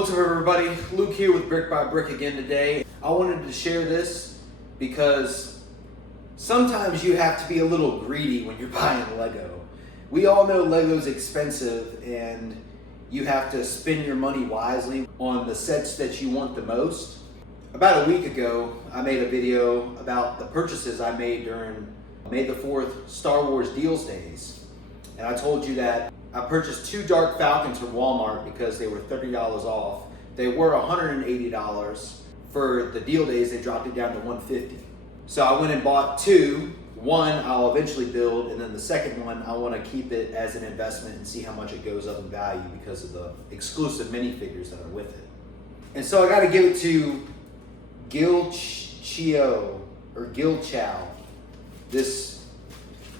What's up everybody? Luke here with Brick by Brick again today. I wanted to share this because sometimes you have to be a little greedy when you're buying Lego. We all know Lego's expensive and you have to spend your money wisely on the sets that you want the most. About a week ago, I made a video about the purchases I made during May the 4th Star Wars Deals Days. And I told you that I purchased 2 Dark Falcons from Walmart because they were $30 off. They were $180. For the deal days, they dropped it down to $150. So I went and bought 2. One I'll eventually build, and then the second one I want to keep it as an investment and see how much it goes up in value because of the exclusive minifigures that are with it. And so I got to give it to Gil Chow,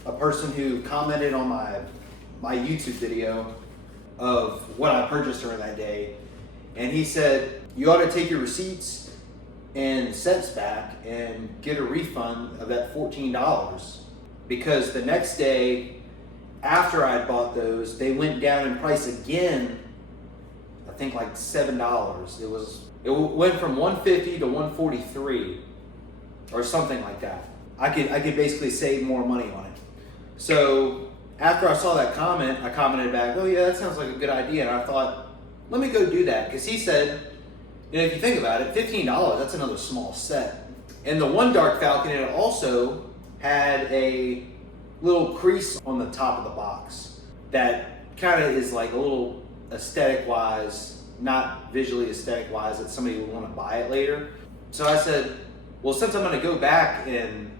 a person who commented on my YouTube video of what I purchased during that day. And he said, you ought to take your receipts and sets back and get a refund of that $14. Because the next day, after I had bought those, they went down in price again, I think like $7. It went from $150 to $143 or something like that. I could basically save more money on it. So after I saw that comment, I commented back, oh yeah, that sounds like a good idea. And I thought, let me go do that. Because he said, if you think about it, $15, that's another small set. And the one Dark Falcon, it also had a little crease on the top of the box that kind of is like a little aesthetic-wise, not visually aesthetic-wise, that somebody would want to buy it later. So I said, well, since I'm going to go back and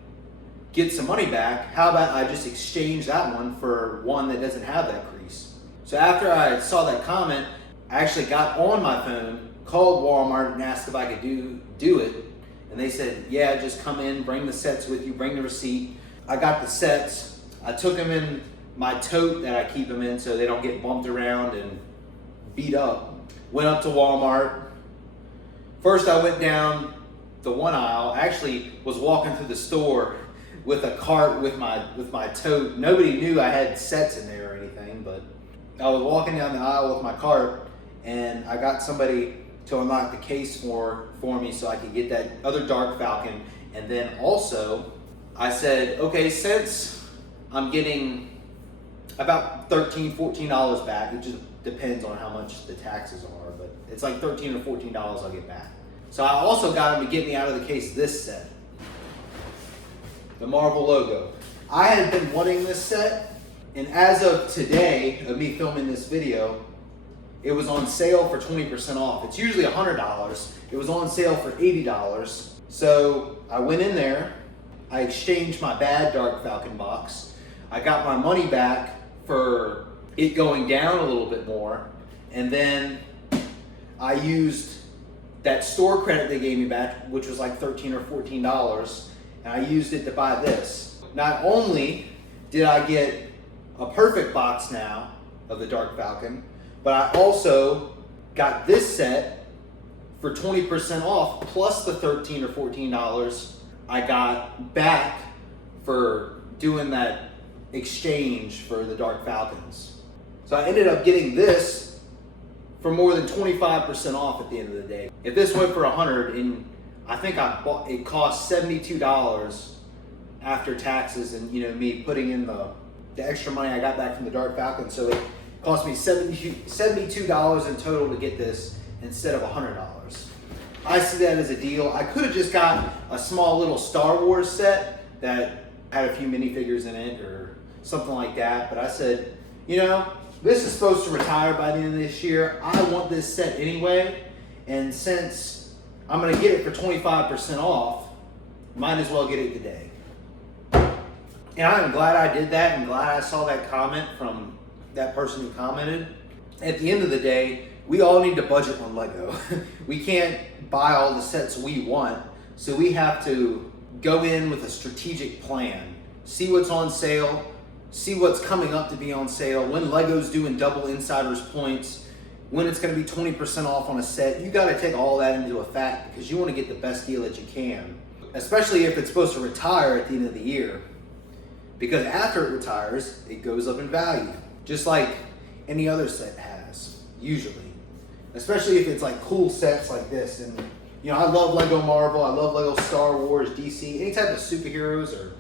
get some money back, how about I just exchange that one for one that doesn't have that crease? So after I saw that comment, I actually got on my phone, called Walmart and asked if I could do it. And they said, yeah, just come in, bring the sets with you, bring the receipt. I got the sets. I took them in my tote that I keep them in so they don't get bumped around and beat up. Went up to Walmart. First I went down the one aisle. I actually was walking through the store with a cart with my tote. Nobody knew I had sets in there or anything, but I was walking down the aisle with my cart and I got somebody to unlock the case for me so I could get that other Dark Falcon. And then also I said, okay, since I'm getting about $13, $14 back, it just depends on how much the taxes are, but it's like $13 or $14 I'll get back. So I also got him to get me out of the case this set. The Marvel logo. I had been wanting this set, and as of today, of me filming this video, it was on sale for 20% off. It's usually $100. It was on sale for $80. So I went in there, I exchanged my bad Dark Falcon box. I got my money back for it going down a little bit more, and then I used that store credit they gave me back, which was like $13 or $14, and I used it to buy this. Not only did I get a perfect box now of the Dark Falcon, but I also got this set for 20% off, plus the $13 or $14 I got back for doing that exchange for the Dark Falcons. So I ended up getting this for more than 25% off at the end of the day. If this went for $100, and I think it cost $72 after taxes and me putting in the extra money I got back from the Dark Falcon. So it cost me $72 in total to get this instead of $100. I see that as a deal. I could have just got a small little Star Wars set that had a few minifigures in it or something like that, but I said, this is supposed to retire by the end of this year. I want this set anyway, and since I'm going to get it for 25% off, might as well get it today. And I'm glad I did that and glad I saw that comment from that person who commented. At the end of the day, we all need to budget on Lego. We can't buy all the sets we want, so we have to go in with a strategic plan. See what's on sale, see what's coming up to be on sale, when Lego's doing double insiders points, when it's going to be 20% off on a set. You got to take all that into effect because you want to get the best deal that you can, especially if it's supposed to retire at the end of the year. Because after it retires, it goes up in value, just like any other set has, usually. especially if it's like cool sets like this. And you know, I love Lego Marvel, I love Lego Star Wars, DC, any type of superheroes or,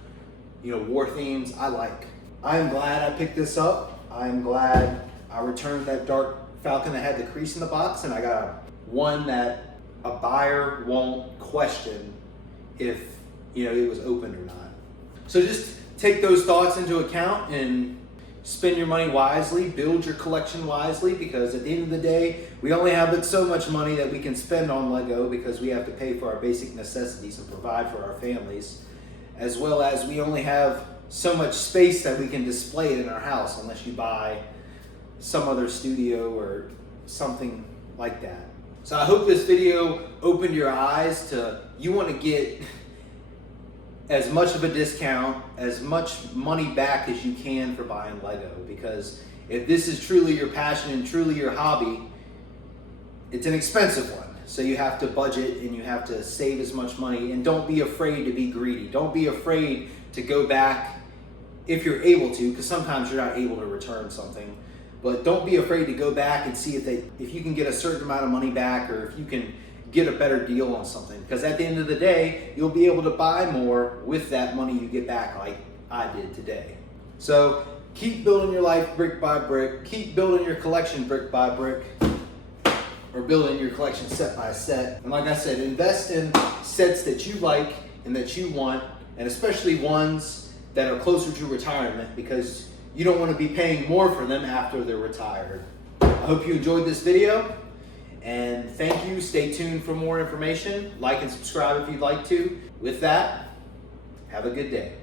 you know, war themes I like. I'm glad I picked this up. I'm glad I returned that Dark Falcon that had the crease in the box, and I got one that a buyer won't question if, you know, it was opened or not. So just take those thoughts into account and spend your money wisely, build your collection wisely, because at the end of the day, we only have but so much money that we can spend on Lego, because we have to pay for our basic necessities and provide for our families, as well as we only have so much space that we can display it in our house, unless you buy some other studio or something like that. So I hope this video opened your eyes to, you want to get as much of a discount, as much money back as you can for buying Lego, because if this is truly your passion and truly your hobby, it's an expensive one. So you have to budget and you have to save as much money, and don't be afraid to be greedy. Don't be afraid to go back if you're able to, because sometimes you're not able to return something. But don't be afraid to go back and see if you can get a certain amount of money back, or if you can get a better deal on something. Because at the end of the day, you'll be able to buy more with that money you get back, like I did today. So keep building your life brick by brick. Keep building your collection brick by brick, or building your collection set by set. And like I said, invest in sets that you like and that you want, and especially ones that are closer to retirement, because you don't want to be paying more for them after they're retired. I hope you enjoyed this video, and thank you. Stay tuned for more information. Like and subscribe if you'd like to. With that, have a good day.